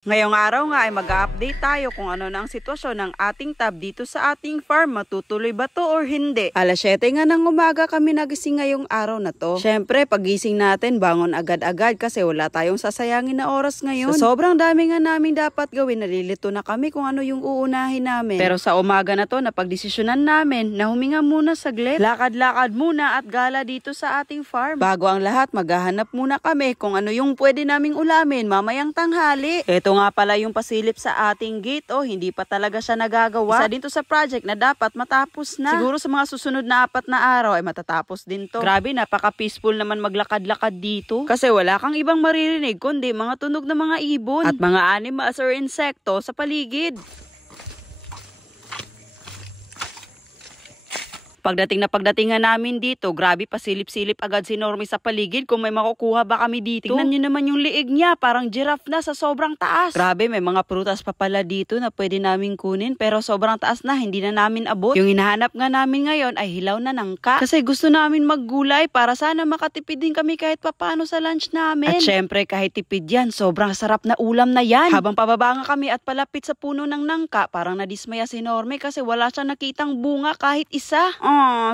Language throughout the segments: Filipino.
Ngayong araw nga ay mag-update tayo kung ano na ang sitwasyon ng ating tab dito sa ating farm. Matutuloy ba to or hindi? Alas 7 nga ng umaga kami nagising ngayong araw na to. Syempre, pagising natin, bangon agad-agad kasi wala tayong sasayangin na oras ngayon. Sa sobrang dami nga namin dapat gawin, nalilito na kami kung ano yung uunahin namin. Pero sa umaga na to, napagdesisyonan namin na huminga muna saglit. Lakad-lakad muna at gala dito sa ating farm. Bago ang lahat, maghahanap muna kami kung ano yung pwede naming ulamin mamayang tanghali. Ito nga pala yung pasilip sa ating gate. Hindi pa talaga siya nagagawa. Isa din to sa project na dapat matapos na. Siguro sa mga susunod na 4 na araw ay matatapos din to. Grabe, napaka-peaceful naman maglakad-lakad dito. Kasi wala kang ibang maririnig kundi mga tunog ng mga ibon at mga animals or insekto sa paligid. Pagdating nga namin dito, grabe pasilip-silip agad si Normie sa paligid kung may makukuha ba kami dito. Tingnan nyo naman yung liig niya, parang giraffe na sa sobrang taas. Grabe, may mga prutas pa pala dito na pwede namin kunin pero sobrang taas na, hindi na namin abot. Yung hinahanap nga namin ngayon ay hilaw na nangka. Kasi gusto namin maggulay para sana makatipid din kami kahit papano sa lunch namin. At syempre kahit tipid yan, sobrang sarap na ulam na yan. Habang pababa nga kami at palapit sa puno ng nangka, parang nadismaya si Normie kasi wala siyang nakitang bunga kahit isa.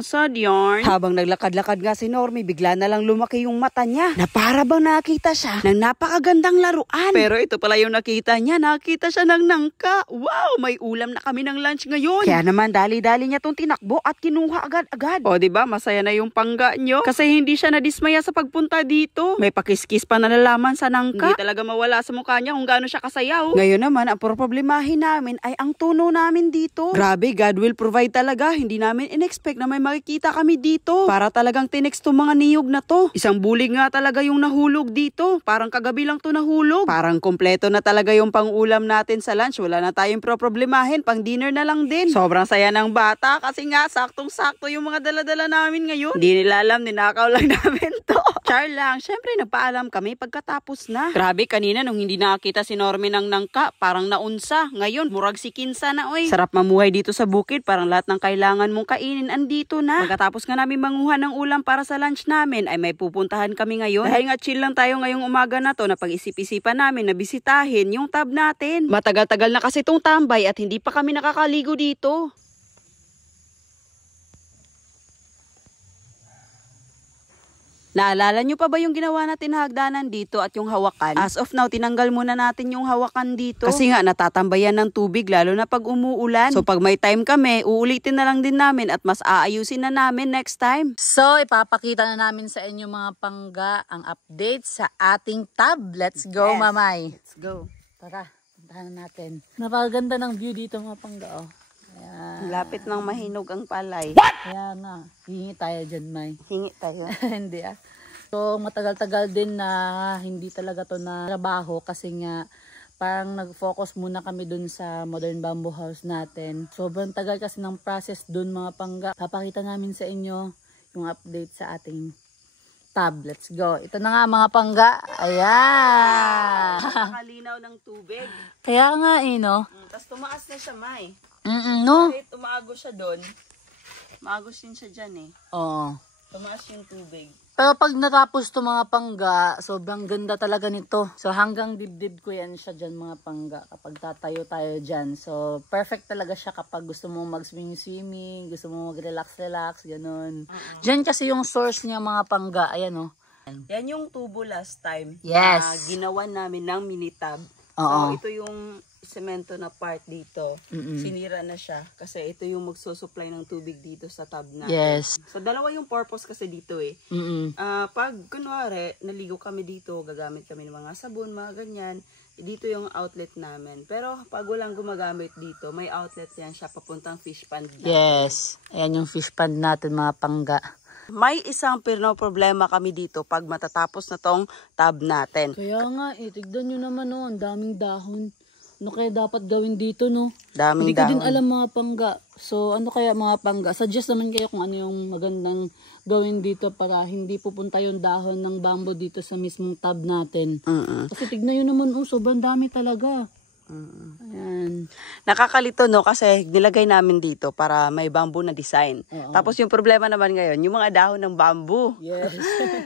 Sad yarn. Habang naglakad-lakad nga si Normie, bigla na lang lumaki yung mata niya na para bang nakita siya ng napakagandang laruan. Pero ito pala yung nakita niya, nakita siya ng nangka. Wow, may ulam na kami ng lunch ngayon. Kaya naman dali-dali niya tong tinakbo at kinuha agad-agad. O diba, masaya na yung pangga nyo kasi hindi siya nadismaya sa pagpunta dito. May pakiskis pa na nalaman sa nangka. Hindi talaga mawala sa mukha niya kung gaano siya kasayaw. Ngayon naman, ang problemahin namin ay ang tuno namin dito. Grabe, God will provide talaga. Hindi namin in-expect na may makikita kami dito. Para talagang tinext tong mga niyog na to. Isang bulig nga talaga yung nahulog dito. Parang kagabi lang to nahulog. Parang kompleto na talaga yung pang-ulam natin sa lunch. Wala na tayong problemahin. Pang dinner na lang din. Sobrang saya ng bata kasi nga saktong-sakto yung mga dala-dala namin ngayon. Hindi nila alam, ninakaw lang namin to. Char lang. Syempre nagpaalam kami pagkatapos na. Grabe, kanina nung hindi nakakita si Normie ng nangka, parang naunsa. Ngayon, murag si Kinsa na oy. Sarap mamuhay dito sa bukid. Parang lahat ng kailangan mong kainin andito na. Pagkatapos nga namin manguha ng ulam para sa lunch namin ay may pupuntahan kami ngayon. Dahil nga chill lang tayo ngayong umaga na to na pag-isip-isipan namin na bisitahin yung tab natin. Matagal-tagal na kasi itong tambay at hindi pa kami nakakaligo dito. Naalala nyo pa ba yung ginawa natin na hagdanan dito at yung hawakan? As of now, tinanggal muna natin yung hawakan dito. Kasi nga, natatambayan ng tubig lalo na pag umuulan. So pag may time kami, uulitin na lang din namin at mas aayusin na namin next time. So, ipapakita na namin sa inyo mga pangga ang update sa ating tab. Let's go, yes, Mamay. Let's go. Tara, puntahan natin. Napakaganda ng view dito mga pangga, oh. Ayan. Lapit ng mahinog ang palay. What? Kaya nga, hingi tayo dyan, May. Hingi tayo. Hindi ah. So, matagal-tagal din na hindi talaga to na trabaho kasi nga parang nag-focus muna kami dun sa modern bamboo house natin. Sobrang tagal kasi ng process dun mga pangga. Papakita namin sa inyo yung update sa ating tab. Let's go. Ito na nga mga pangga. Ayan. Nakalinaw ng tubig. Kaya nga no. Tapos tumaas na siya, May. No? Kahit umaagos siya doon, maagos din siya dyan eh. Oo. Tumaas yung tubig. Pero pag natapos to mga pangga, sobrang ganda talaga nito. So hanggang dibdib ko yan siya dyan mga pangga kapag tatayo tayo dyan. So perfect talaga siya kapag gusto mo mag-swimming, gusto mo mag-relax, ganun. Dyan kasi yung source niya mga pangga, ayan oh. Yan yung tubo last time. Yes. Na ginawa namin ng mini tub. Oo. So ito yung semento na part dito. Sinira na siya kasi ito yung magsusupply ng tubig dito sa tub natin. Yes. So dalawa yung purpose kasi dito eh. Pag kunwari naligo kami dito, gagamit kami ng mga sabon, mga ganyan, dito yung outlet namin. Pero pag walang gumagamit dito, may outlet yan siya papuntang fish pond natin. Yes. Ayan yung fish pond natin mga pangga. May isang problema kami dito pag matatapos na tong tub natin. Kaya nga tignan nyo naman oh, ang daming dahon. Ano kaya dapat gawin dito, no? Daming Hindi ko din dahon. alam mga pangga. So, ano kaya mga pangga? Suggest naman kayo kung ano yung magandang gawin dito para hindi pupunta yung dahon ng bamboo dito sa mismong tab natin. Kasi tignan nyo naman, oh, sobrang dami talaga. Ayan. Nakakalito, no? Kasi nilagay namin dito para may bamboo na design. Oo. Tapos yung problema naman ngayon, yung mga dahon ng bamboo. Yes.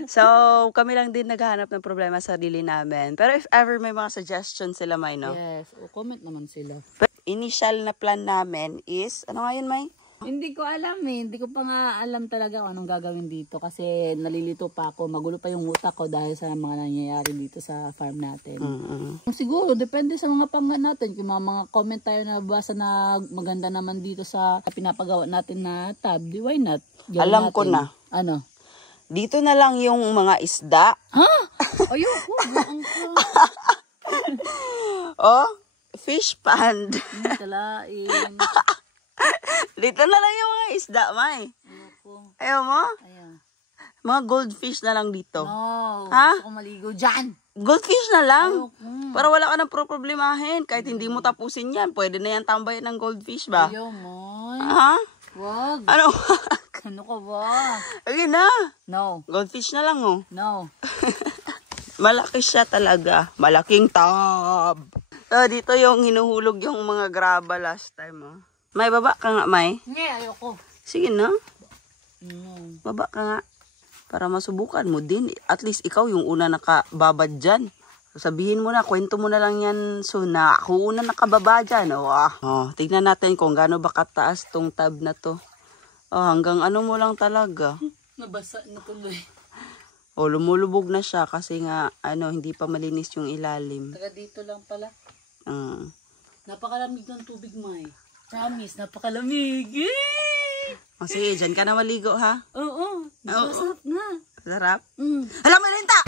So, kami lang din naghahanap ng problema sa sarili namin. Pero if ever may mga suggestions sila, May, no? Yes. O, comment naman sila. But initial na plan namin is, ano nga yun, May? Hindi ko alam eh. Hindi ko pa nga alam talaga kung anong gagawin dito. Kasi nalilito pa ako. Magulo pa yung utak ko dahil sa mga nangyayari dito sa farm natin. Siguro, depende sa mga pangan natin. Kung mga comment tayo na basa na maganda naman dito sa pinapagawa natin na tab, di why not? Gawin Alam natin. ko na. Ano? Dito na lang yung mga isda. Ha? Ayoko. Buang ko. Oh, fish pond. Hindi talain. Dito na lang yung mga isda, May. Ayoko. Ayaw mo? Ayan. Mga goldfish na lang dito. No. Ha? Gusto ko maligo dyan. Goldfish na lang. Ayoko. Para wala ka nang problemahin. Kahit hindi mo tapusin yan, pwede na yan tambayan ng goldfish ba? Ayaw mo. Ha? Wag. Ano? Ano ka ba? Okay na. No. Goldfish na lang, oh. No. Malaki siya talaga. Malaking tab. Dito yung hinuhulog yung mga graba last time, oh. May baba ka nga, May. Hindi, ayoko. Sige na. No. Baba ka nga. Para masubukan mo din. At least ikaw yung una nakababad dyan. Sabihin mo na, kwento mo na lang yan. So na ako una nakababa dyan. Tignan natin kung gaano ba kataas tong tab na to. Hanggang ano mo lang talaga. Nabasa na tuloy. Lumulubog na siya kasi nga hindi pa malinis yung ilalim. Taga dito lang pala. Mm. Napakalamig ng tubig, May. Promise, napakalamig. Sige, dyan ka na maligo, ha? Oo. Masarap na. Sarap? Mm. Alam mo, Lenta!